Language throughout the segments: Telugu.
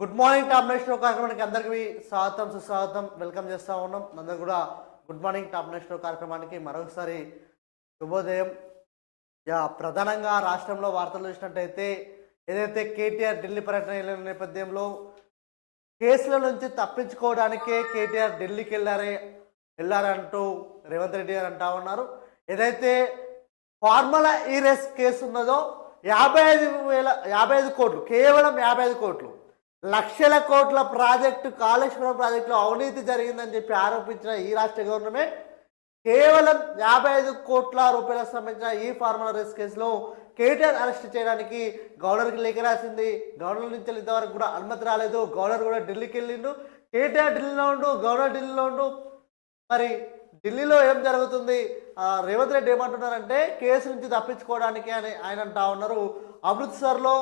గుడ్ మార్నింగ్ టాప్ నేషనల్ కార్యక్రమానికి అందరికీ స్వాగతం సుస్వాగతం. వెల్కమ్ చేస్తూ ఉన్నాం. అందరు కూడా గుడ్ మార్నింగ్ టాప్ నేషనల్ కార్యక్రమానికి మరొకసారి శుభోదయం. యా ప్రధానంగా రాష్ట్రంలో వార్తలు చూసినట్టయితే ఏదైతే కేటీఆర్ ఢిల్లీ పర్యటన వెళ్ళిన నేపథ్యంలో కేసుల నుంచి తప్పించుకోవడానికే కేటీఆర్ ఢిల్లీకి వెళ్ళారే వెళ్ళారంటూ రేవంత్ రెడ్డి గారు అంటా ఉన్నారు. ఏదైతే ఫార్ములా ఈ రేస్ కేసు ఉన్నదో యాభై ఐదు వేల యాభై ఐదు కోట్లు కేవలం యాభై ఐదు కోట్లు. లక్షల కోట్ల ప్రాజెక్టు కాళేశ్వరం ప్రాజెక్టులో అవినీతి జరిగిందని చెప్పి ఆరోపించిన ఈ రాష్ట్ర గవర్నమెంట్ కేవలం యాభై ఐదు కోట్ల రూపాయలకు సంబంధించిన ఈ ఫార్ములా రేస్ కేసులో కేటీఆర్ అరెస్ట్ చేయడానికి గవర్నర్కి లేఖ రాసింది. గవర్నర్ నుంచి ఇంతవరకు కూడా అనుమతి రాలేదు. గవర్నర్ కూడా ఢిల్లీకి వెళ్ళిండు. కేటీఆర్ ఢిల్లీలో ఉండు గవర్నర్ ఢిల్లీలో ఉండు. మరి ఢిల్లీలో ఏం జరుగుతుంది? రేవంత్ రెడ్డి ఏమంటున్నారంటే కేసు నుంచి తప్పించుకోవడానికి అని ఆయన అంటా ఉన్నారు. అమృత్సర్లో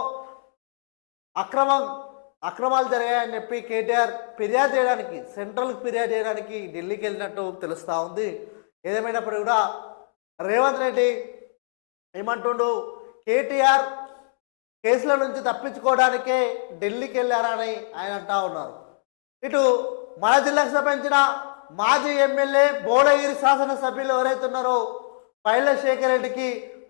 అక్రమం అక్రమాలు జరిగాయని చెప్పి కేటీఆర్ ఫిర్యాదు చేయడానికి సెంట్రల్కి ఫిర్యాదు చేయడానికి ఢిల్లీకి వెళ్ళినట్టు తెలుస్తూ ఉంది. ఏదేమైనప్పుడు కూడా రేవంత్ రెడ్డి ఏమంటుండు కేటీఆర్ కేసుల నుంచి తప్పించుకోవడానికే ఢిల్లీకి వెళ్ళారని ఆయన అంటా ఉన్నారు. ఇటు మన జిల్లాకు సంబంధించిన మాజీ ఎమ్మెల్యే బోడగిరి శాసనసభ్యులు ఎవరైతే ఉన్నారో పైల శేఖర్ రెడ్డికి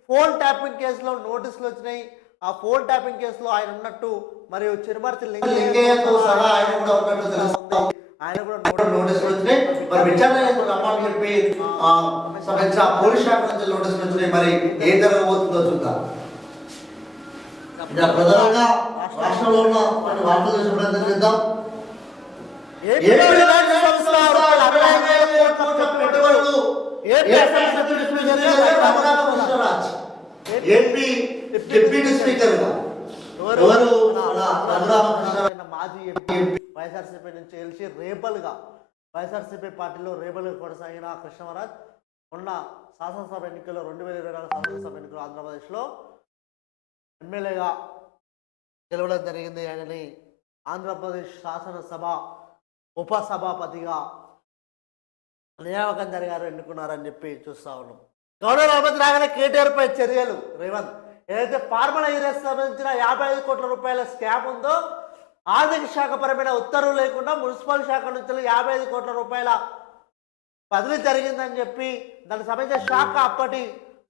ఫోన్ ట్యాపింగ్ కేసులో నోటీసులు వచ్చినాయి. ఆ ఫోన్ ట్యాపింగ్ కేసులో ఆయన ఉన్నట్టు మరియు చిరుమర్తి లింగయ్యతో సహా ఆయన కూడా ఉన్నట్టు తెలుస్తుంది. ఆయన కూడా నోటీసులు వచ్చినాయి. మరి విచారణ రమ్మని చెప్పి ఆ, సంబంధించిన పోలీస్ శాఖ నుంచి నోటీసులు వచ్చినాయి. మరి ఏం జరగబోతుందో చూద్దాం. ప్రధానంగా రాష్ట్రంలో ఉన్న కొన్ని వార్తలు చూసి ప్రయత్నం చేద్దాం. పెట్టుబడులు. ఏపీ డిప్యూటీ స్పీకర్ ఎవరు? మాజీ ఎంపీ వైఎస్ఆర్సీపీ నుంచి గెలిచి రేబల్గా వైఎస్ఆర్సీపీ పార్టీలో రేబల్గా కొనసాగిన కృష్ణమరాజ్ మొన్న శాసనసభ ఎన్నికల్లో రెండు వేల ఇరవై నాలుగు శాసనసభ ఎన్నికలు ఆంధ్రప్రదేశ్లో ఎమ్మెల్యేగా గెలవడం జరిగింది. ఆయనని ఆంధ్రప్రదేశ్ శాసనసభ ఉపసభాపతిగా నియామకం జరిగారు ఎన్నుకున్నారని చెప్పి చూస్తా ఉన్నాం. గవర్నర్ అనుమతి రాగానే కేటీఆర్పై చర్యలు. రేవంత్ ఏదైతే ఫార్మల్ ఏరియాస్ సంబంధించిన యాభై ఐదు కోట్ల రూపాయల స్కామ్ ఉందో ఆర్థిక శాఖ పరమైన ఉత్తర్వులు లేకుండా మున్సిపల్ శాఖ నుంచి యాభై ఐదు కోట్ల రూపాయల బదిలీ జరిగిందని చెప్పి దానికి సంబంధించిన శాఖ అప్పటి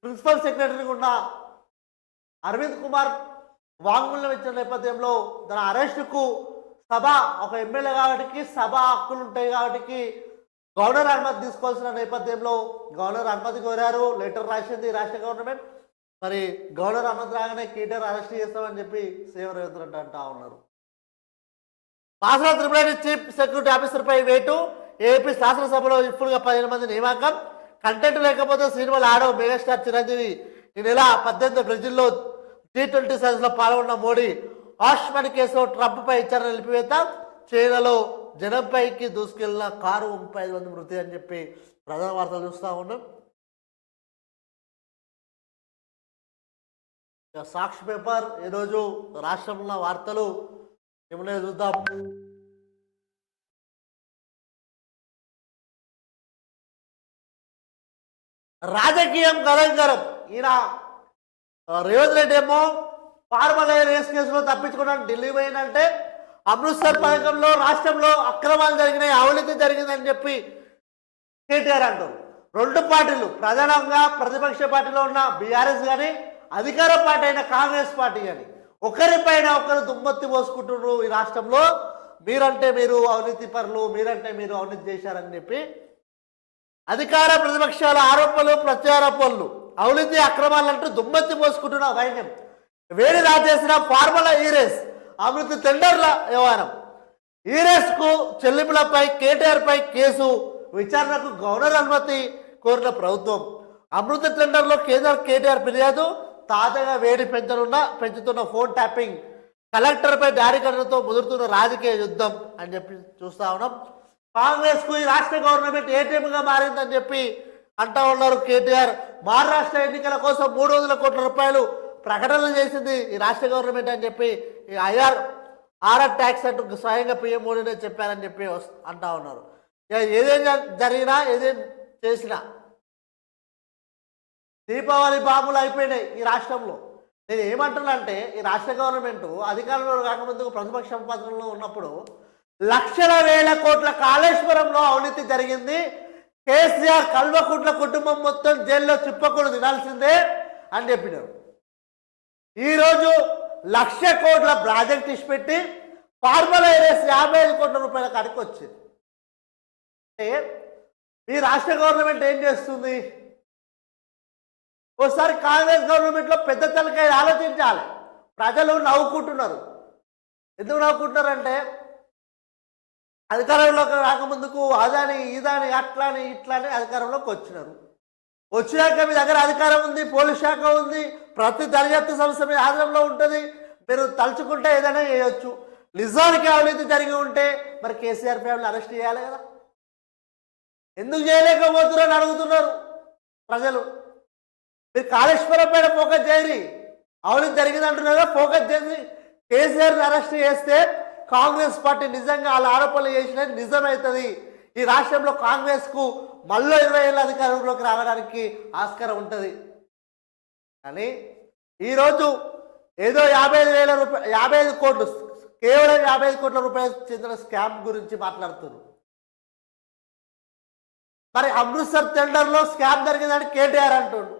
ప్రిన్సిపల్ సెక్రటరీ ఉన్న అరవింద్ కుమార్ వాంగ్మూలం ఇచ్చిన నేపథ్యంలో దాని అరెస్టుకు సభ ఒక ఎమ్మెల్యే కాబట్టి సభ హక్కులు ఉంటాయి కాబట్టి గవర్నర్ అనుమతి తీసుకోవాల్సిన నేపథ్యంలో గవర్నర్ అనుమతి కోరారు. లెటర్ రాసింది రాష్ట్ర గవర్నమెంట్. మరి గవర్నర్ అనుమతి రాగానే కేటీఆర్ అరెస్ట్ చేస్తామని చెప్పి సీఎం రేవంత్ రెడ్డి అంటా ఉన్నారు. బాసరా త్రిపురాని చీఫ్ సెక్యూరిటీ ఆఫీసర్పై వేటు. ఏపీ శాసనసభలో ఇప్పుడుగా పదిహేను మంది నియామకం. కంటెంట్ లేకపోతే సినిమాలు ఆడవు. మెగాస్టార్ చిరంజీవి ఈ నెల పద్దెనిమిది బ్రెజిల్లో టీ ట్వంటీ సదస్సులో పాల్గొన్న మోడీ. ఆష్మన్ కేసులో ట్రంప్పై విచారణ నిలిపివేత. చైనాలో జనంపైకి దూసుకెళ్ళిన కారు ముప్పై ఐదు మంది మృతి అని చెప్పి ప్రధాన వార్తలు చూస్తా ఉన్నాం. సాక్షి పేపర్ ఈరోజు రాష్ట్రంలో వార్తలు. ఏమన్నా చూద్దాం. రాజకీయం కలంకరం ఈయన రేవంత్ రెడ్డి ఏమో ఫార్మల్ రేస్ కేసులో తప్పించుకోవడానికి ఢిల్లీ పోయిందంటే అమృత్సర్ పథకంలో రాష్ట్రంలో అక్రమాలు జరిగినాయి అవినీతి జరిగిందని చెప్పి కేటీఆర్ అంటారు. రెండు పార్టీలు ప్రధానంగా ప్రతిపక్ష పార్టీలో ఉన్న బీఆర్ఎస్ కానీ అధికార పార్టీ అయిన కాంగ్రెస్ పార్టీ కానీ ఒకరిపైన ఒకరు దుమ్మత్తి పోసుకుంటున్నారు ఈ రాష్ట్రంలో. మీరంటే మీరు అవినీతి పరులు మీరంటే మీరు అవినీతి చేశారని చెప్పి అధికార ప్రతిపక్షాల ఆరోపణలు ప్రత్యారోపణలు అవినీతి అక్రమాలు అంటూ దుమ్మెత్తి పోసుకుంటున్న వైద్యం వేడి రాజేసిన ఫార్ములా ఈరేస్ అమృతి టెండర్ల వ్యవహారం. ఈరెస్కు చెల్లింపులపై కేటీఆర్పై కేసు విచారణకు గవర్నర్ అనుమతి కోరిన ప్రభుత్వం. అమృత టెండర్లో కేంద్ర కేటీఆర్ ఫిర్యాదు తాజాగా వేడి పెంచనున్న పెంచుతున్న ఫోన్ ట్యాపింగ్ కలెక్టర్పై దారికరణతో ముదురుతున్న రాజకీయ యుద్ధం అని చెప్పి చూస్తా ఉన్నాం. కాంగ్రెస్కు ఈ రాష్ట్ర గవర్నమెంట్ ఏటీఎంగా మారిందని చెప్పి అంటా ఉన్నారు కేటీఆర్. మహారాష్ట్ర ఎన్నికల కోసం మూడు వందల కోట్ల రూపాయలు ప్రకటనలు చేసింది ఈ రాష్ట్ర గవర్నమెంట్ అని చెప్పి ఈ ఐఆర్ ఆర్ఆర్ ట్యాక్స్ అంటూ స్వయంగా పిఎం మోడీనే చెప్పారని చెప్పి వస్- అంటా ఉన్నారు. ఏదేం జ- జరిగినా ఏదేం చేసినా దీపావళి బాంబులు అయిపోయినాయి ఈ రాష్ట్రంలో. నేను ఏమంటున్నానంటే ఈ రాష్ట్ర గవర్నమెంట్ అధికారంలో రాకముందుకు ప్రతిపక్ష పత్రంలో ఉన్నప్పుడు లక్షల వేల కోట్ల కాళేశ్వరంలో అవినీతి జరిగింది. కేసీఆర్ కల్వకుంట్ల కుటుంబం మొత్తం జైల్లో చిప్పకూడదు తినాల్సిందే అని చెప్పినారు. ఈరోజు లక్ష కోట్ల ప్రాజెక్ట్ ఇచ్చిపెట్టి ఫార్మల్ ఏరియాస్ యాభై ఐదు కోట్ల రూపాయల కాడికి వచ్చింది. అంటే ఈ రాష్ట్ర గవర్నమెంట్ ఏం చేస్తుంది? ఒకసారి కాంగ్రెస్ గవర్నమెంట్లో పెద్ద తలకాయ ఆలోచించాలి. ప్రజలు నవ్వుకుంటున్నారు. ఎందుకు నవ్వుకుంటున్నారంటే అధికారంలోకి రాకముందుకు అదని ఇదని అట్లని ఇట్లని అధికారంలోకి వచ్చినారు. వచ్చినాక మీ దగ్గర అధికారం ఉంది పోలీస్ శాఖ ఉంది ప్రతి దర్యాప్తు సంస్థ మీ ఆధీనంలో ఉంటుంది. మీరు తలుచుకుంటే ఏదైనా చేయొచ్చు. నిజానికి అవినీతి జరిగి ఉంటే మరి కేసీఆర్ ఫ్యామిలీ అరెస్ట్ చేయాలి కదా. ఎందుకు చేయలేకపోతున్నారని అడుగుతున్నారు ప్రజలు. మీరు కాళేశ్వరం పైన ఫోకస్ చేయరు అవినీతి జరిగింది అంటున్నారు కదా ఫోకస్ చేసి కేసీఆర్ని అరెస్ట్ చేస్తే కాంగ్రెస్ పార్టీ నిజంగా వాళ్ళ ఆరోపణలు చేసినది నిజమవుతుంది. ఈ రాష్ట్రంలో కాంగ్రెస్కు మళ్ళీ ఇరవై ఏళ్ళ అధికారంలోకి రావడానికి ఆస్కారం ఉంటుంది. కానీ ఈరోజు ఏదో యాభై ఐదు వేల రూపాయలు యాభై ఐదు కోట్లు కేవలం యాభై ఐదు కోట్ల రూపాయలు చెందిన స్కామ్ గురించి మాట్లాడుతున్నారు. మరి అమృత్సర్ టెండర్లో స్కామ్ జరిగిందని కేటీఆర్ అంటుండు.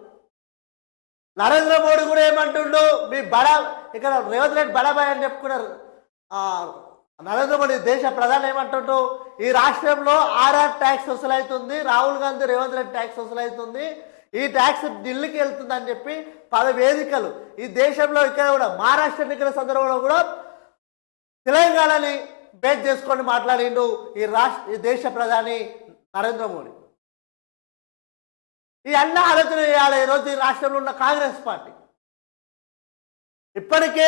నరేంద్ర మోడీ కూడా ఏమంటుండు మీ బడా ఇక్కడ రేవంత్ రెడ్డి బడాబాయ్ అని చెప్పుకున్నారు. నరేంద్ర మోడీ దేశ ప్రధాని ఏమంటుంటూ ఈ రాష్ట్రంలో ఆర్ఆర్ ట్యాక్స్ వసూలవుతుంది రాహుల్ గాంధీ రేవంత్ రెడ్డి ట్యాక్స్ వసూలవుతుంది ఈ ట్యాక్స్ ఢిల్లీకి వెళ్తుంది అని చెప్పి పద వేదికలు ఈ దేశంలో ఇక్కడ కూడా మహారాష్ట్ర ఎన్నికల సందర్భంలో కూడా తెలంగాణని బేస్ చేసుకొని మాట్లాడిండు ఈ రాష్ట్ర ఈ దేశ ప్రధాని నరేంద్ర మోడీ. ఈ అన్న ఆలోచన చేయాలి ఈరోజు ఈ రాష్ట్రంలో ఉన్న కాంగ్రెస్ పార్టీ. ఇప్పటికే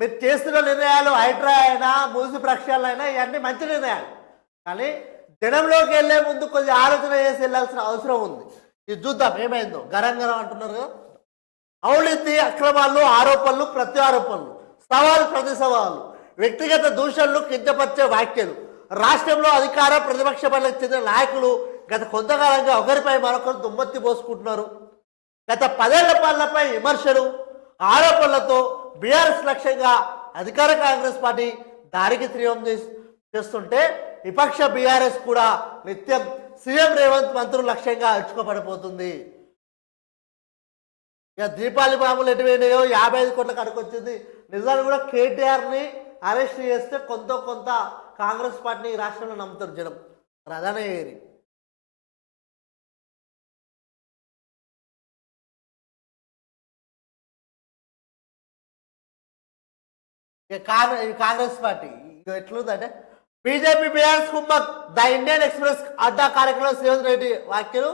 మీరు చేస్తున్న నిర్ణయాలు హైడ్రా అయినా మూసి ప్రక్షాళన అయినా ఇవన్నీ మంచి నిర్ణయాలు. కానీ జనంలోకి వెళ్ళే ముందు కొద్దిగా ఆలోచన చేసి వెళ్ళాల్సిన అవసరం ఉంది. ఇది చూద్దాం ఏమైందో. గరం గరం అంటున్నారు కదా. అక్రమాలు ఆరోపణలు ప్రత్యారోపణలు సవాలు ప్రతి సవాలు వ్యక్తిగత దూషణలు కించపరిచే వ్యాఖ్యలు. రాష్ట్రంలో అధికార ప్రతిపక్ష పనులకు చెందిన నాయకులు గత కొంతకాలంగా ఒకరిపై మరొకరు దుమ్మెత్తి పోసుకుంటున్నారు. గత పదేళ్ళ పాలనపై విమర్శలు ఆరోపణలతో బీఆర్ఎస్ లక్ష్యంగా అధికార కాంగ్రెస్ పార్టీ దారికి త్రియం చేస్తుంటే విపక్ష బీఆర్ఎస్ కూడా నిత్యం సీఎం రేవంత్ మంత్రులు లక్ష్యంగా అడుచుకోబడిపోతుంది ఇక దీపావళి బాంబులు ఎటువైనాయో యాభై ఐదు కోట్ల కడుకొచ్చింది నిజాలు కూడా కేటీఆర్ని అరెస్ట్ చేస్తే కొంత కొంత కాంగ్రెస్ పార్టీని రాష్ట్రంలో నమ్ముతారు జనం. ప్రధాన ఏరి. కాంగ్రెస్ ఈ కాంగ్రెస్ పార్టీ ఇక ఎట్లుందంటే బీజేపీ బీఆర్ఎస్ కుమ్మక్ ద ఇండియన్ ఎక్స్ప్రెస్ అడ్డా కార్యక్రమం శ్రీవంత్ రెడ్డి వ్యాఖ్యలు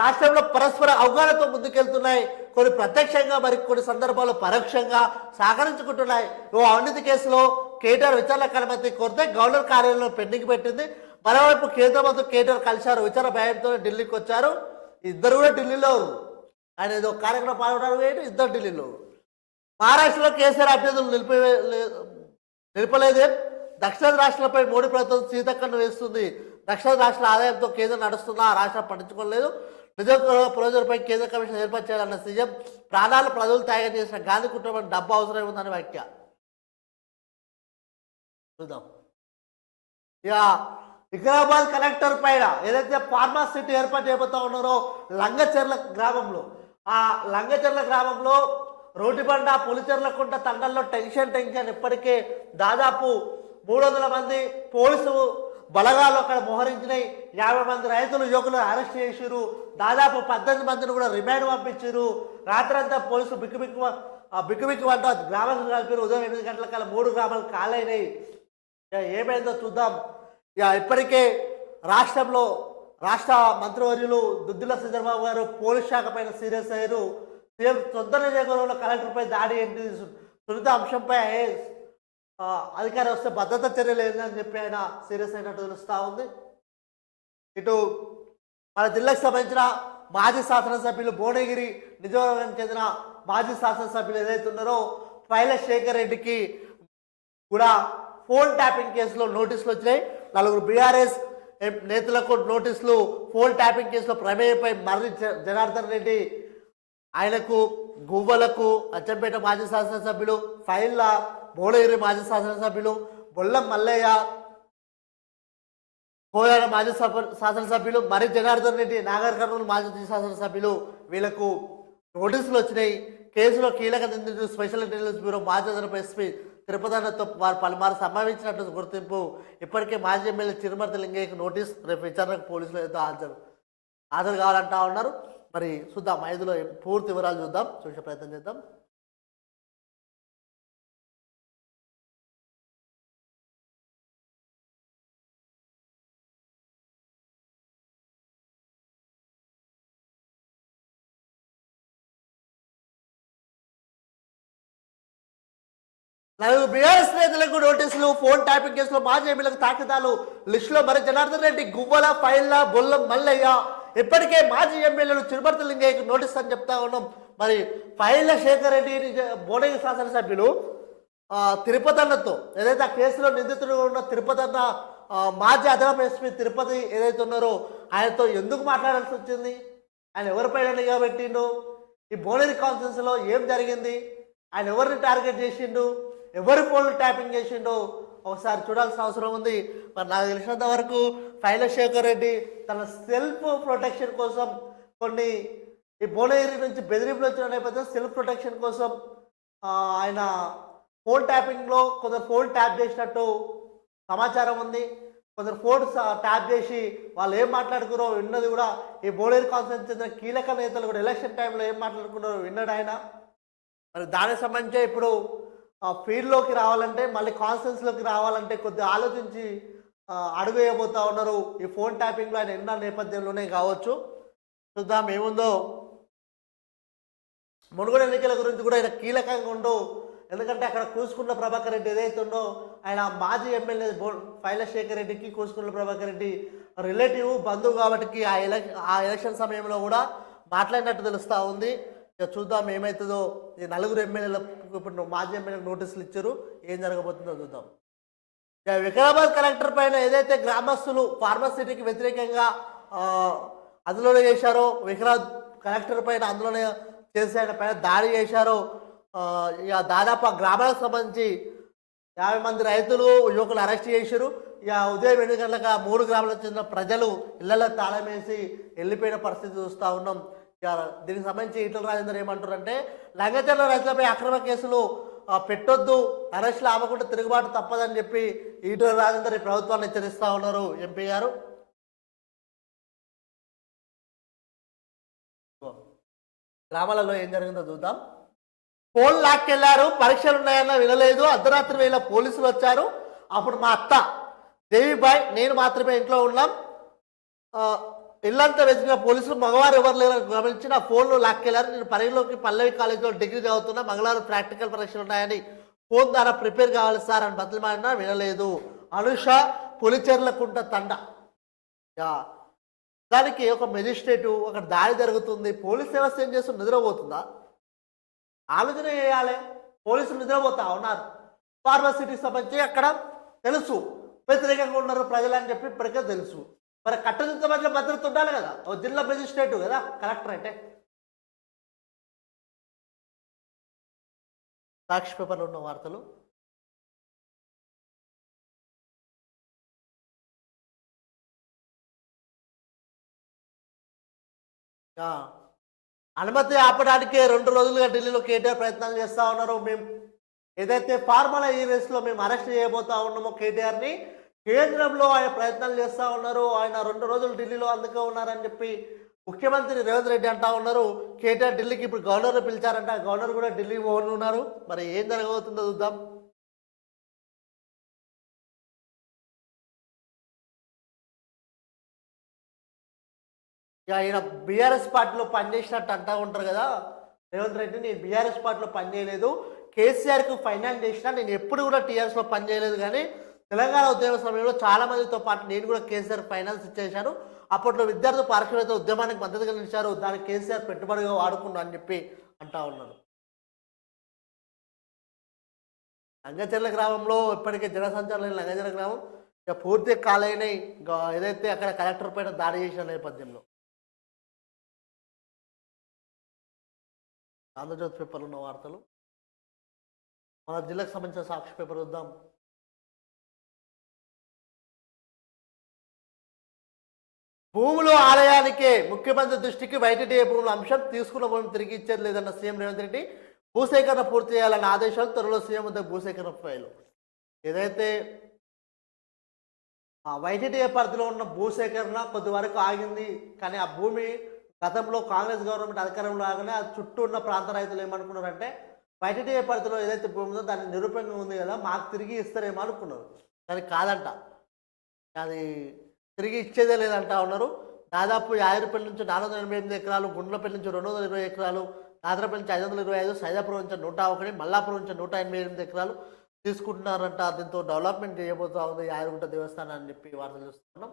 రాష్ట్రంలో పరస్పర అవగాహనతో ముందుకెళ్తున్నాయి. కొన్ని ప్రత్యక్షంగా మరి కొన్ని సందర్భాల్లో పరోక్షంగా సహకరించుకుంటున్నాయి. ఓ అవినీతి కేసులో కేటీఆర్ విచారణ కనుమతి కోరితే గవర్నర్ కార్యాలయంలో పెండింగ్ పెట్టింది. మరోవైపు కేంద్ర మంత్రి కేటీఆర్ కలిశారు. విచారణ భయంతో ఢిల్లీకి వచ్చారు. ఇద్దరు కూడా ఢిల్లీలో. ఆయన ఏదో కార్యక్రమం పాల్గొనడం ఇద్దరు ఢిల్లీలో. మహారాష్ట్రలో కేసీఆర్ అభ్యర్థులు నిలిపి నిలపలేదే. దక్షిణాది రాష్ట్రాలపై మోడీ ప్రభుత్వం సీతక్కను వేస్తుంది. దక్షిణాది రాష్ట్రాల ఆదాయంతో కేంద్రం నడుస్తున్నా ఆ రాష్ట్రం పట్టించుకోలేదు. నిజంగా ప్రయోజనపై కేంద్ర కమిషన్ ఏర్పాటు చేయాలన్న సీఎం ప్రాణాలు ప్రజలు త్యాగం చేసిన గాంధీ కుటుంబానికి డబ్బు అవసరం ఉందని వ్యాఖ్య. చూద్దాం. ఇక వికారాబాద్ కలెక్టర్ పైన ఏదైతే ఫార్మా సిటీ ఏర్పాటు చేయబోతా ఉన్నారో లంగచెర్ల గ్రామంలో. ఆ లంగచెర్ల గ్రామంలో రోడ్డుబండ పులిచెర్ల తండల్లో టెన్షన్ టెన్షన్. ఇప్పటికే దాదాపు మూడు వందల మంది పోలీసు బలగాలు అక్కడ మోహరించినాయి. యాభై మంది రైతులు యువకులు అరెస్ట్ చేసిరు దాదాపు పద్దెనిమిది మందిని కూడా రిమాండ్ పంపించారు రాత్రంతా పోలీసులు బిక్కుబిక్కు బిక్కుబిక్కు వంట గ్రామాలకు కలిపారు ఉదయం ఎనిమిది గంటల కల్లా మూడు గ్రామాలు కాలైనాయి ఇక ఏమైందో చూద్దాం. ఇక ఇప్పటికే రాష్ట్రంలో రాష్ట్ర మంత్రివర్యులు దుద్దుల చంద్రబాబు గారు పోలీస్ శాఖ పైన సీరియస్ అయ్యారు. సీఎం సొంత నియోజకవర్గంలో కలెక్టర్పై దాడి ఏంటి? సున్నిత అంశంపై ఐఏఎస్, అధికారి వస్తే భద్రత చర్యలు చెప్పి ఆయన సీరియస్ అయినట్టు తెలుస్తూ ఉంది. ఇటు మన జిల్లాకు సంబంధించిన మాజీ శాసనసభ్యులు భువనగిరి నిజవర్గానికి చెందిన మాజీ శాసనసభ్యులు ఏదైతే ఉన్నారో పైల శేఖర్ రెడ్డికి కూడా ఫోన్ ట్యాపింగ్ కేసులో నోటీసులు వచ్చినాయి. నలుగురు బీఆర్ఎస్ నేతలకు నోటీసులు ఫోన్ ట్యాపింగ్ కేసులో ప్రమేయపై మర్రి జ- జనార్దన్ రెడ్డి ఆయనకు గువ్వలకు అచ్చంపేట మాజీ శాసనసభ్యులు ఫైళ్ళ బోడేరి మాజీ శాసనసభ్యులు బొల్లం మల్లయ్య కోయాడ మాజీ సభ- శాసనసభ్యులు మరి జనార్దన్ రెడ్డి నాగర్ కర్నూలు మాజీ శాసనసభ్యులు వీళ్ళకు నోటీసులు వచ్చినాయి. కేసులో కీలక నిందితుడు స్పెషల్ ఇంటెలిజెన్స్ బ్యూరో మాజీ అదనపు ఎస్పీ తిరుపతితో వారు పలుమారు సంభవించినట్లు గుర్తింపు. ఇప్పటికే మాజీ ఎమ్మెల్యే చిరుమర్తి లింగయ్యకు నోటీస్ రేపు విచారణకు పోలీసులు ఏదో హాజరు హాజరు కావాలంటా ఉన్నారు. మరి చూద్దాం ఐదులో పూర్తి వివరాలు చూద్దాం చూసే ప్రయత్నం చేద్దాం. నలుగురు బీఆర్ఎస్ నేతలకు నోటీసులు ఫోన్ ట్యాపింగ్ కేసులో మాజీ ఎంపీలకు తాకిదాలు లిస్టులో మరి జనార్దన్ రెడ్డి గువ్వల పైల్ల బొల్లం మల్లయ్య ఇప్పటికే మాజీ ఎమ్మెల్యేలు చిరుమర్తి లింగయ్యకు నోటీస్ అని చెప్తా ఉన్నాం. మరి ఫైల శేఖర్ రెడ్డి బోడగి శాసనసభ్యులు తిరుపతి అన్నతో ఏదైతే ఆ కేసులో నిందితుడు ఉన్న తిరుపతి అన్న మాజీ అదనపు ఎస్పీ తిరుపతి ఏదైతే ఉన్నారో ఆయనతో ఎందుకు మాట్లాడాల్సి వచ్చింది? ఆయన ఎవరిపైన నిఘా పెట్టిండు? ఈ బోనేరి కాన్ఫరెన్స్లో ఏం జరిగింది? ఆయన ఎవరిని టార్గెట్ చేసిండు? ఎవరి ఫోన్లు ట్యాపింగ్ చేసిండో? ఒకసారి చూడాల్సిన అవసరం ఉంది. మరి నాకు తెలిసినంత వరకు శేఖర్ రెడ్డి తన సెల్ఫ్ ప్రొటెక్షన్ కోసం కొన్ని ఈ భువనగిరి నుంచి బెదిరింపులు వచ్చిన నేపథ్యం సెల్ఫ్ ప్రొటెక్షన్ కోసం ఆయన ఫోన్ ట్యాపింగ్లో కొందరు ఫోన్ ట్యాప్ చేసినట్టు సమాచారం ఉంది. కొందరు ఫోన్ ట్యాప్ చేసి వాళ్ళు ఏం మాట్లాడుకున్నారో విన్నది కూడా ఈ బోలేరు కాన్ఫరెన్స్ చెందిన కీలక నేతలు కూడా ఎలక్షన్ టైంలో ఏం మాట్లాడుకున్నారో విన్నాడు ఆయన. మరి దానికి సంబంధించి ఇప్పుడు ఆ ఫీల్డ్లోకి రావాలంటే మళ్ళీ కాన్ఫరెన్స్లోకి రావాలంటే కొద్దిగా ఆలోచించి ఆ, అడుగు ఉన్నారు. ఈ ఫోన్ ట్యాపింగ్లో ఆయన ఎన్న నేపథ్యంలోనే కావచ్చు. చూద్దాం ఏముందో. మునుగోడు ఎన్నికల గురించి కూడా ఆయన కీలకంగా ఉండు. ఎందుకంటే అక్కడ కూసుకున్న ప్రభాకర్ రెడ్డి ఏదైతే ఉందో ఆయన మాజీ ఎమ్మెల్యే బో శేఖర్ రెడ్డికి కూసుకున్న ప్రభాకర్ రెడ్డి రిలేటివ్ బంధువు కాబట్టి ఆ ఎలక్ ఆ ఎలక్షన్ సమయంలో కూడా మాట్లాడినట్టు తెలుస్తూ ఉంది. ఇక చూద్దాం ఏమవుతుందో ఈ నలుగురు ఎమ్మెల్యేలకు ఇప్పుడు మాజీ ఎమ్మెల్యేలకు నోటీసులు ఇచ్చారు. ఏం జరగబోతుందో చూద్దాం. ఇక వికారాబాద్ కలెక్టర్ పైన ఏదైతే గ్రామస్తులు ఫార్మసిటీకి వ్యతిరేకంగా అందులోనే చేశారో వికారాబాద్ కలెక్టర్ పైన అందులోనే చేసే పైన దాడి చేశారో ఇక దాదాపు ఆ గ్రామాలకు సంబంధించి యాభై మంది రైతులు యువకులు అరెస్ట్ చేశారు. ఇక ఉదయం ఎనిమిది గంటలకు మూడు గ్రామాలకు చెందిన ప్రజలు ఇళ్ళలో తాళం వేసి వెళ్ళిపోయిన పరిస్థితి చూస్తూ ఉన్నాం. దీనికి సంబంధించి ఈటల రాజేందర్ ఏమంటారంటే లంగచర్ల రైతులపై అక్రమ కేసులు పెట్టొద్దు అరెస్టులు ఆపకుండా తిరుగుబాటు తప్పదని చెప్పి ఈటల రాజేందర్ ఈ ప్రభుత్వాన్ని హెచ్చరిస్తూ ఉన్నారు ఎంపీ గారు. గ్రామాలలో ఏం జరిగిందో చూద్దాం. ఫోన్ లాక్కెళ్ళారు పరీక్షలు ఉన్నాయన్న వినలేదు అర్ధరాత్రి వేళ పోలీసులు వచ్చారు. అప్పుడు మా అత్త దేవిబాయ్ నేను మాత్రమే ఇంట్లో ఉన్నాం. ఇల్లంతా వెతికిన పోలీసులు మగవారు ఎవరు లేరని గమనించి నా ఫోన్లు లాక్కెళ్ళారు నేను పరిగణలోకి పల్లవి కాలేజీలో డిగ్రీ చదువుతున్నా. మంగళవారం ప్రాక్టికల్ పరీక్షలు ఉన్నాయని ఫోన్ ద్వారా ప్రిపేర్ కావాలి సార్ అని బతిమాడినా వినలేదు. అనుష పులిచెర్లకుంట తండ. యా. దానికి ఒక మెజిస్ట్రేటు ఒక దాడి జరుగుతుంది. పోలీస్ వ్యవస్థ ఏం చేస్తుంది నిద్రపోతుందా? ఆలోచన చేయాలి. పోలీసులు నిద్రపోతా ఉన్నారు. ఫార్మసిటీకి సంబంధించి అక్కడ తెలుసు. వ్యతిరేకంగా ఉన్నారు ప్రజలని చెప్పి ఇప్పటికే తెలుసు. మరి కట్టుదిట్ట మధ్య భద్రత ఉండాలి కదా. ఓ జిల్లా మెజిస్ట్రేట్ కదా కలెక్టర్ అంటే సాక్షి పేపర్లో ఉన్న వార్తలు. అనుమతి ఆపడానికే రెండు రోజులుగా ఢిల్లీలో కేటీఆర్ ప్రయత్నాలు చేస్తూ ఉన్నారు. మేము ఏదైతే ఫార్మల్ ఈ రేస్లో మేము అరెస్ట్ చేయబోతా ఉన్నామో కేటీఆర్ని కేంద్రంలో ఆయన ప్రయత్నాలు చేస్తూ ఉన్నారు. ఆయన రెండు రోజులు ఢిల్లీలో అందుకే ఉన్నారని చెప్పి ముఖ్యమంత్రి రేవంత్ రెడ్డి అంటా ఉన్నారు. కేటీఆర్ ఢిల్లీకి ఇప్పుడు గవర్నర్ పిలిచారంట. గవర్నర్ కూడా ఢిల్లీ పోని ఉన్నారు. మరి ఏం జరగబోతుందో చూద్దాం. ఇక ఆయన బీఆర్ఎస్ పార్టీలో పనిచేసినట్టు అంటా ఉంటారు కదా. రేవంత్ రెడ్డి నేను బీఆర్ఎస్ పార్టీలో పనిచేయలేదు. కేసీఆర్కి ఫైనాన్స్ చేసినా నేను ఎప్పుడు కూడా టీఆర్ఎస్లో పనిచేయలేదు కానీ తెలంగాణ ఉద్యమ సమయంలో చాలా మందితో పాటు నేను కూడా కేసీఆర్ ఫైనాన్స్ ఇచ్చేశాను. అప్పట్లో విద్యార్థి పారిశ్రామిక ఉద్యమానికి మద్దతుగా నిలిచారు దాన్ని కేసీఆర్ పెట్టుబడిగా వాడుకున్నా అని చెప్పి అంటా ఉన్నారు. లంగచర్ల గ్రామంలో ఇప్పటికే జనసంచారం లంగచర్ల గ్రామం ఇక పూర్తి కాలైనవి ఏదైతే అక్కడ కలెక్టర్ పైన దాడి చేసిన నేపథ్యంలో. ఆంధ్రజ్యోతి పేపర్లో ఉన్న వార్తలు. మన జిల్లాకు సంబంధించిన సాక్షి పేపర్ చూద్దాం. భూములు ఆలయానికే ముఖ్యమంత్రి దృష్టికి వైటీడీఏ భూముల అంశం తీసుకున్న భూమిని తిరిగి ఇచ్చేది లేదన్న సీఎం రేవంత్ రెడ్డి భూసేకరణ పూర్తి చేయాలన్న ఆదేశాలు త్వరలో సీఎం వద్ద భూసేకరణ ఫైలు. ఏదైతే ఆ వైటీడీఏ పరిధిలో ఉన్న భూసేకరణ కొద్ది వరకు ఆగింది కానీ ఆ భూమి గతంలో కాంగ్రెస్ గవర్నమెంట్ అధికారంలో ఆగానే ఆ చుట్టూ ఉన్న ప్రాంత రైతులు ఏమనుకున్నారంటే వైటీడీఏ పరిధిలో ఏదైతే భూమి ఉందో దాన్ని నిరూపంగా ఉంది కదా మాకు తిరిగి ఇస్తారేమో అనుకున్నారు. కానీ కాదంట. అది తిరిగి ఇచ్చేదే లేదంటా ఉన్నారు. దాదాపు యాదరపల్లి నుంచి నాలుగు వందల ఎనభై ఎనిమిది ఎకరాలు గుండ్లపల్లి నుంచి రెండు వందల ఇరవై ఎకరాలు దాదరపల్లి నుంచి ఐదు వందల ఇరవై ఐదు సైదాపురం నుంచి నూట ఒకటి మల్లాపురం నుంచి నూట ఎనభై ఎనిమిది ఎకరాలు తీసుకుంటున్నారంట. దీంతో డెవలప్మెంట్ చేయబోతా ఉంది యాదగుంట దేవస్థానం అని చెప్పి వార్తలు చూస్తున్నాం.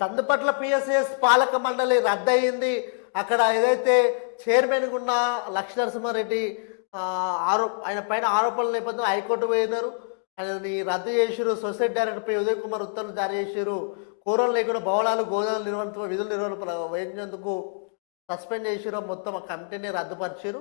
చందుపట్ల పిఎస్ఎస్ పాలక మండలి రద్దయింది. అక్కడ ఏదైతే చైర్మన్గా ఉన్న లక్ష్మీ నరసింహారెడ్డి ఆరో ఆయన పైన ఆరోపణల నేపథ్యంలో హైకోర్టు పోయినారు. ఆయనని రద్దు చేసిరు సొసైటీ డైరెక్టర్పై ఉదయ్ కుమార్ ఉత్తర్వులు జారీ చేసిరు కూరలు లేకుండా భవనాలు గోదాలు నిర్వహణ విధులు నిర్వహణ వహించేందుకు సస్పెండ్ చేసిరు మొత్తం ఆ కమిటీని రద్దుపరిచారు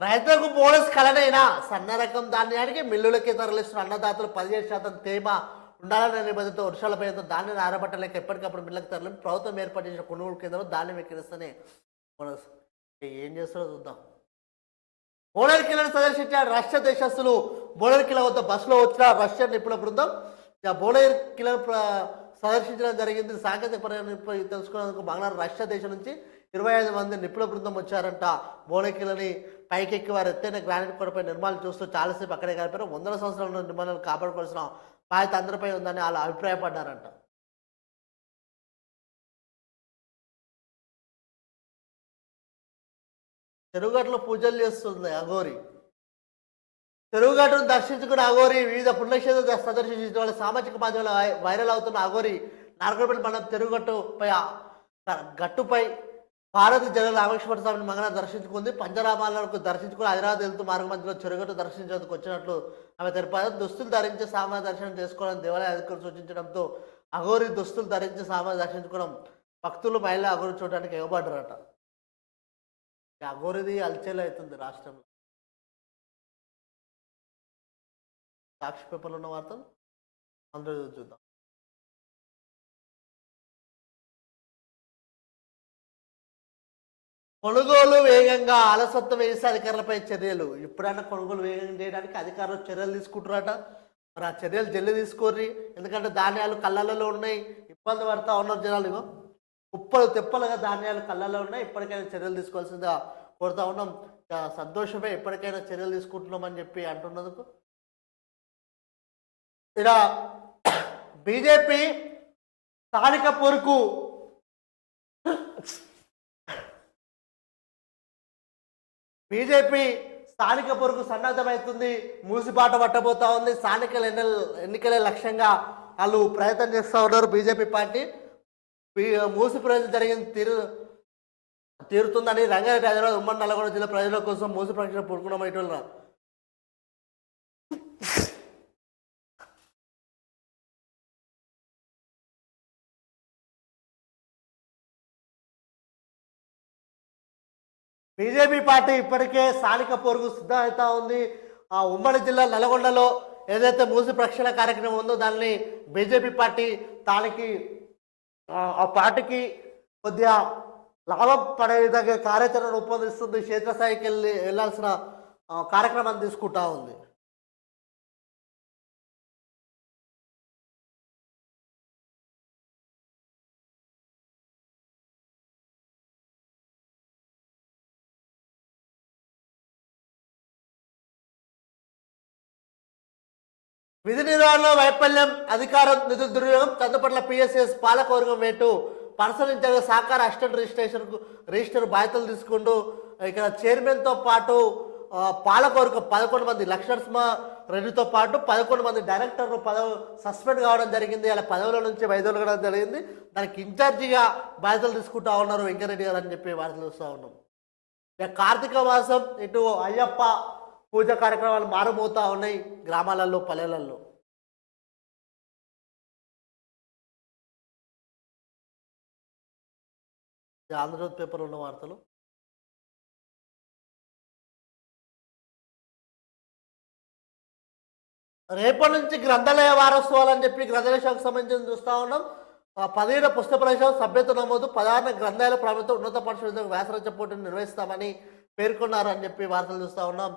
రైతులకు బోనస్ కలనైనా సన్న రకం ధాన్యానికి మిల్లులకి తరలిస్తున్న అన్నదాతలు పదిహేడు శాతం తేమ ఉండాలనే నిబంధనతో వర్షాల పేరుతో ధాన్యాన్ని ఆరబట్టలేక ఎప్పటికప్పుడు మిల్లులకు తరలి ప్రభుత్వం ఏర్పాటు చేసిన కొనుగోలు కేంద్రం ధాన్యం ఎక్కిరిస్తేనే బోనస్. ఏం చేస్తారో చూద్దాం. బోర్డర్ కిలను సందర్శించిన రష్యా దేశస్తులు బోర్డర్ కిల వద్ద బస్సులో వచ్చిన రష్యా నిపుణుల బృందం ఇక కిలను సందర్శించడం జరిగింది. సాంకేతిక పరిజ్ఞానంపై తెలుసుకునేందుకు బంగ్లాదేశ్ రష్యా దేశం నుంచి ఇరవై ఐదు మంది నిపుణుల బృందం వచ్చారంట బోనకిలని పైకెక్కి వారు ఎత్తైన గ్రానైట్ కొడపై నిర్మాణాలు చూస్తూ చాలాసేపు అక్కడే కలిపారు వందల సంవత్సరాల నిర్మాణాలు కాపాడుకోవాల్సిన బాధ్యత అందరిపై ఉందని వాళ్ళు అభిప్రాయపడ్డారంట. చెరువుగట్టులో పూజలు చేస్తుంది అఘోరి. చెరువుగట్టును దర్శించుకున్న అఘోరి వివిధ పుణ్యక్షేత్ర సందర్శించిన వాళ్ళ సామాజిక మాధ్యమాల్లో వైరల్ అవుతున్న అఘోరి నారకొండపల్లి మండలం చెరువుగట్టుపై గట్టుపై భారత జగన్ రామేశ్వర స్వామిని మంగళ దర్శించుకుంది. పంచరామాలకు దర్శించుకుని హైదరాబాద్ వెళ్తూ మార్గ మధ్యలో చెరుగట్టు దర్శించేందుకు వచ్చినట్లు ఆమె తెలిపారు. దుస్తులు ధరించి సామాన్య దర్శనం చేసుకోవాలని దేవాలయ అధికారులు సూచించడంతో అఘోరి దుస్తులు ధరించి సామాన్య దర్శించుకోవడం భక్తులు మహిళ అఘోరి చూడడానికి ఇవ్వబడ్డారట. అఘోరిది అల్చేలు అవుతుంది రాష్ట్రంలో. సాక్షి పేపర్లో ఉన్న వార్తలు. అందరూ చూద్దాం. కొనుగోలు వేగంగా అలసత్వం వేసే అధికారులపై చర్యలు. ఎప్పుడైనా కొనుగోలు వేగంగా చేయడానికి అధికారులు చర్యలు తీసుకుంటారట మరి ఆ చర్యలు జల్లి తీసుకోర్రి. ఎందుకంటే ధాన్యాలు కళ్ళల్లో ఉన్నాయి. ఇబ్బంది పడతా ఉన్నారు జనాలు ఇగో. తెప్పలుగా ధాన్యాలు కళ్ళల్లో ఉన్నాయి. ఇప్పటికైనా చర్యలు తీసుకోవాల్సిందిగా కోరుతా ఉన్నాం. సంతోషమే ఎప్పటికైనా చర్యలు తీసుకుంటున్నామని చెప్పి అంటున్నందుకు. ఇలా బీజేపీ స్థానిక పొరుకు బీజేపీ స్థానిక పొరుగు సన్నద్ధమవుతుంది. మూసిపాట పట్టబోతా ఉంది. స్థానిక ఎన్నికల ఎన్నికలే లక్ష్యంగా వాళ్ళు ప్రయత్నం చేస్తూ ఉన్నారు బీజేపీ పార్టీ. మూసి ప్రజలు జరిగింది తీరు తీరుతుందని రంగారెడ్డి హైదరాబాద్ ఉమ్మడి నల్గొండ జిల్లా ప్రజల కోసం మూసి ప్రకటన పూర్కొనమైతున్నారు బీజేపీ పార్టీ ఇప్పటికే స్థానిక పొరుగు సిద్ధమవుతా ఉంది. ఆ ఉమ్మడి జిల్లా నల్గొండలో ఏదైతే మూసి ప్రక్షణ కార్యక్రమం ఉందో దాన్ని బీజేపీ పార్టీ దానికి ఆ, పార్టీకి కొద్దిగా లాభం పడే విధంగా కార్యాచరణ రూపొందిస్తుంది. క్షేత్రస్థాయికి వెళ్ళి వెళ్ళాల్సిన కార్యక్రమాన్ని తీసుకుంటా ఉంది. విధి నిర్వహణలో వైఫల్యం అధికారం నిధుల దుర్యోగం చందుపట్ల పిఎస్ఎస్ పాలకవర్గం వేటు పరిశీలించగా సహకార అసిస్టెంట్ రిజిస్ట్రేషన్ రిజిస్టర్ బాధ్యతలు తీసుకుంటూ ఇక్కడ చైర్మన్తో పాటు ఆ, పదకొండు మంది లక్ష్మణ రెడ్డితో పాటు పదకొండు మంది డైరెక్టర్లు పదవి సస్పెండ్ కావడం జరిగింది. అలా పదవుల నుంచి వైదొలగడం జరిగింది. దానికి ఇన్ఛార్జిగా బాధ్యతలు తీసుకుంటా ఉన్నారు వెంకరెడ్డి గారు అని చెప్పి వార్తలు చూస్తూ ఉన్నాం. ఇక కార్తీక మాసం ఇటు అయ్యప్ప పూజ కార్యక్రమాలు మారబోతూ ఉన్నాయి గ్రామాలలో పల్లెలలో. ఇది ఆంధ్రజ్యోతి పేపర్ ఉన్న వార్తలు. రేపటి నుంచి గ్రంథాలయ వారోత్సవాలు అని చెప్పి గ్రంథాలయ శాఖకు సంబంధించి చూస్తా ఉన్నాం. పదిహేను పుస్తక ప్రవేశం సభ్యత నమోదు పదహారు గ్రంథాలయ ప్రభుత్వం ఉన్నత పరిషత్ వ్యాసరచ పోటీని నిర్వహిస్తామని పేర్కొన్నారని చెప్పి వార్తలు చూస్తా ఉన్నాం.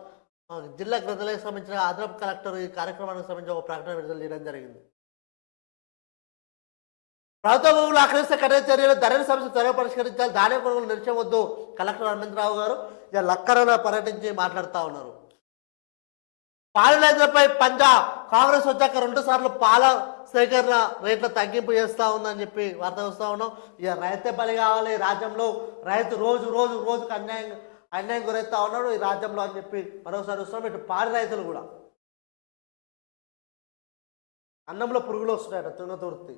జిల్లా గ్రంథాలయకు సంబంధించిన అదనపు కలెక్టర్ ఈ కార్యక్రమానికి సంబంధించి ఒక ప్రకటన విడుదల చేయడం జరిగింది. ప్రభుత్వ భూములు ఆక్రమిస్తే కఠిన చర్యలు ధరల సమస్య త్వరగా పరిష్కరించాలి ధాన్య కొనుగోలు నిలిచవద్దు కలెక్టర్ హనుమంతరావు గారు ఇక లక్కరన పర్యటించి మాట్లాడుతూ ఉన్నారు. పాలనేతలపై పంజాబ్ కాంగ్రెస్ వచ్చాక రెండు సార్లు పాల సేకరణ రేట్ల తగ్గింపు చేస్తా ఉందని చెప్పి వార్త వస్తూ ఉన్నాం. ఇక రైతే బలి కావాలి? ఈ రాజ్యంలో రైతు రోజు రోజు రోజుకు అన్యాయం అన్యాయం గురైతే ఉన్నాడు? ఈ రాజ్యంలో అని చెప్పి మరొకసారి వస్తున్నాం ఇటు పాడి రైతులు కూడా. అన్నంలో పురుగులు వస్తున్నాయట తుంగతుర్తి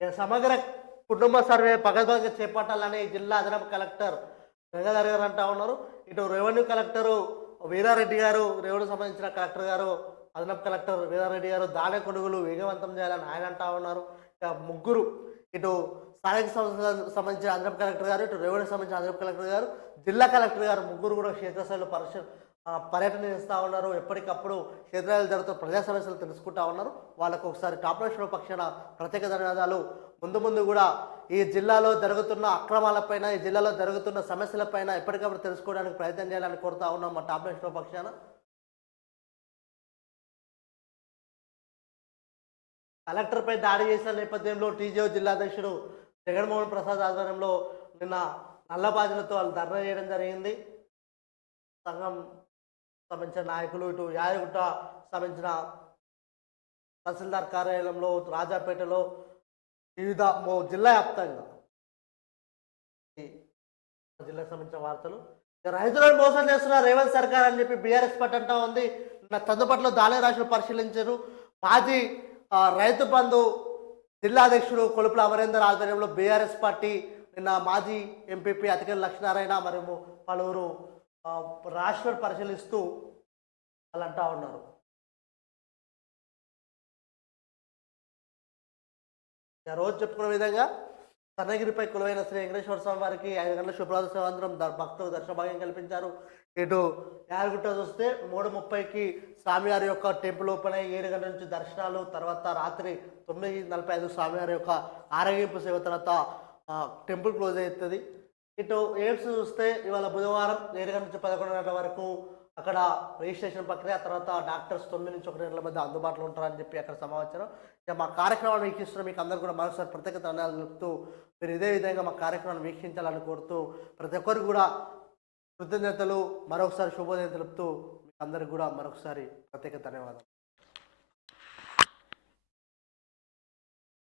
సమగ్ర కుటుంబ సర్వే పగడ్బందీగా చేపట్టాలని జిల్లా అదనపు కలెక్టర్ గంగాధర్ గారు అంటా ఉన్నారు. ఇటు రెవెన్యూ కలెక్టరు వీరారెడ్డి గారు రెవెన్యూ సంబంధించిన కలెక్టర్ గారు అదనపు కలెక్టర్ వీరారెడ్డి గారు దాని కొనుగోలు వేగవంతం చేయాలని ఆయన అంటా ఉన్నారు. ఇక ముగ్గురు ఇటు స్థానిక సంస్థలకు సంబంధించిన అదనపు కలెక్టర్ గారు ఇటు రెవెన్యూ సంబంధించిన అదనపు కలెక్టర్ గారు జిల్లా కలెక్టర్ గారు ముగ్గురు కూడా క్షేత్రస్థాయిలో పరిశీలన పర్యటన చేస్తూ ఉన్నారు. ఎప్పటికప్పుడు క్షేత్రాలు జరుగుతున్న ప్రజా సమస్యలు తెలుసుకుంటా ఉన్నారు. వాళ్ళకు ఒకసారి టాపరేషన్ పక్షాన ప్రత్యేక ధన్యవాదాలు. ముందు ముందు కూడా ఈ జిల్లాలో జరుగుతున్న అక్రమాలపైన ఈ జిల్లాలో జరుగుతున్న సమస్యలపైన ఎప్పటికప్పుడు తెలుసుకోవడానికి ప్రయత్నం చేయాలని కోరుతా ఉన్నాం మా టాపరేషన్ పక్షాన. కలెక్టర్పై దాడి చేసిన నేపథ్యంలో టీజీఓ జిల్లాధ్యక్షుడు జగన్మోహన్ ప్రసాద్ ఆధ్వర్యంలో నిన్న నల్లబాజులతో వాళ్ళు ధర్నా చేయడం జరిగింది. సంఘం సంబంధించిన నాయకులు ఇటు యాదగుట్ట సంబంధించిన తహసీల్దార్ కార్యాలయంలో రాజాపేటలో వివిధ జిల్లా వ్యాప్తంగా. జిల్లాకు సంబంధించిన వార్తలు. రైతులను మోసం చేస్తున్న రేవంత్ సర్కార్ అని చెప్పి బీఆర్ఎస్ పట్టు అంటా ఉంది. తదుపట్లో దాలే రాశులు పరిశీలించారు. మాజీ రైతు బంధు జిల్లా అధ్యక్షుడు కొలుపుల అమరేందర్ ఆధ్వర్యంలో బీఆర్ఎస్ పార్టీ నిన్న మాజీ ఎంపీపీ అతికే లక్ష్మీనారాయణ మరియు పలువురు రాష్ట్రాలు పరిశీలిస్తూ వాళ్ళు అంటా ఉన్నారు. ఆ రోజు చెప్పుకున్న విధంగా కర్ణగిరిపై కులవైన శ్రీ వెంకటేశ్వర స్వామి వారికి ఐదు గంటల శుభ్రత సేవాంతరం భక్తులు భక్తులకు దర్శన కల్పించారు. ఇటు యాదగుట్ట చూస్తే మూడు ముప్పైకి స్వామివారి యొక్క టెంపుల్ ఓపెన్ అయ్యి ఏడు గంటల నుంచి దర్శనాలు తర్వాత రాత్రి తొమ్మిది నలభై ఐదు స్వామివారి యొక్క ఆరగింపు సేవ తర్వాత టెంపుల్ క్లోజ్ అవుతుంది ఇటు ఎయిమ్స్ చూస్తే ఇవాళ బుధవారం ఏడు గంటల నుంచి పదకొండు గంటల వరకు అక్కడ రిజిస్ట్రేషన్ ప్రక్రియ తర్వాత డాక్టర్స్ తొమ్మిది నుంచి ఒక నెలల మధ్య అందుబాటులో ఉంటారని చెప్పి అక్కడ సమాచారం. ఇక మా కార్యక్రమాన్ని వీక్షిస్తున్న మీకు అందరూ కూడా మరొకసారి ప్రత్యేక ధన్యవాదాలు చెప్తూ మీరు ఇదే విధంగా మా కార్యక్రమాన్ని వీక్షించాలని కోరుతూ ప్రతి ఒక్కరు కూడా కృతజ్ఞతలు మరొకసారి శుభోదయం తెలుపుతూ మీకు అందరికి కూడా మరొకసారి ప్రత్యేక ధన్యవాదాలు.